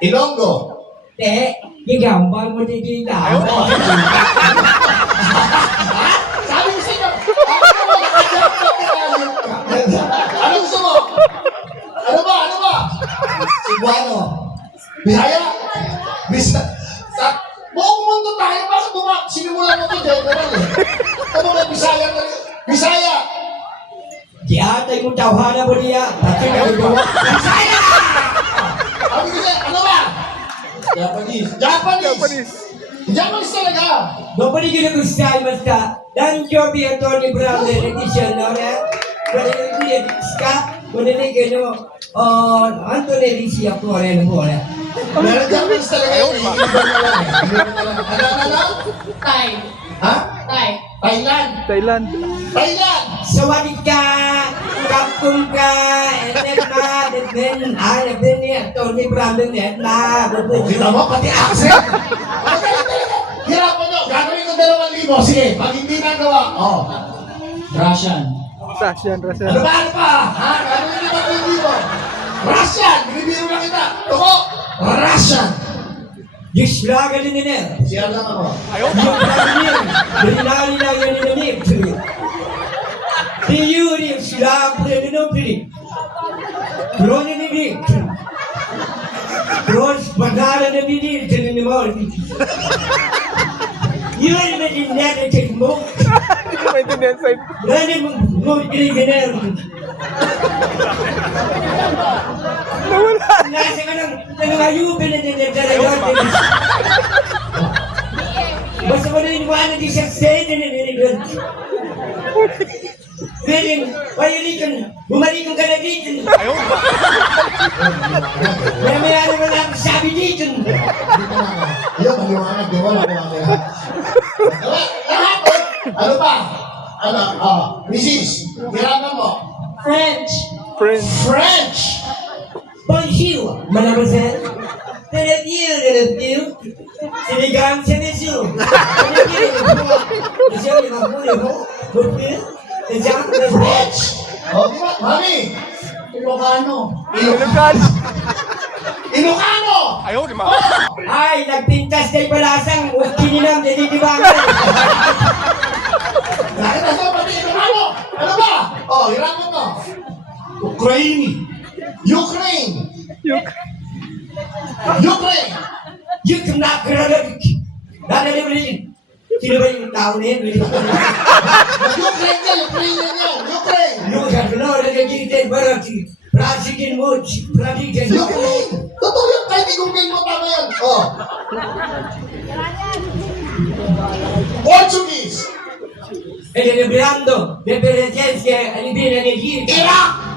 Ilonggo. Te, gigambal mo din kita. Sabi ko sa inyo, ano gusto mo? Ano ba? Cebuano. Bisaya. Buong mundo tayo, bakit sinimulan mo ito, general eh. Ano ba, Bisaya na rin? Bisaya. Di atay mo tawhana mo niya. Pati na ito. Bisaya! Sabi ko sa'yo, ano ba? Japanese talaga. Nobody gonna go style basta. Dan Joby at Tony Brown the edition now eh. Pero hindi ska, kundi gano Anthony Alicia Floreno mo eh. Meron Japanese talaga yun. Iniwan na lang. Ano? Thai. Ha? Thai. Thailand. Sawadee ka, kapung ka, then niya, Tony Brown din na. Kita mo, pati accent. Hirapan nyo. Gagawin ko 2,000. Sige, pag hindi nagawa. Russian. Ano ba? Ha? Gagawin nyo 2,000. Russian. Binibiro lang kita. Tuko. Russian. Yushlaga din nila. Siya lang ako. Yung Vladimir, binali lang yan nila ni Ipsili. Di yuri, Yushlaga din nila Ipsili. Drone ni Ipsili. Drone, pagkala na binili, sila ni Mauri. Yuri na din natin mo. Rani mo binigyan nasa ka ng ayubin na din talaga. Basta mo na iniwanan din siya stay na niligan. Galing, payulikan, bumalikan ka na dito. May naman ako sabi dito. Iyo, maliwanag. Di wala ko lang lahat. Ano pa? Mrs. Hirapan mo. French. Bonjour, mademoiselle. Teledieu. Sinigang sinisu. French. Di ba? Mami. Ilocano. Ay, nagpintas na ibalasang kininam, dinidibangan. Bakit nasa pati Ilocano? Ano ba? Hirapan mo. Ukraine. You cannot credit. Dadalhin. Sino ba yung tao na yun? Ukraine. No, nagagigit barati. Prasikin mo, pradikin mo. Ukraine. Totoo yan. Kahit i-google mo, tama yan. Portuguese. E celebrando le presenze all'interno del giro. Iraq.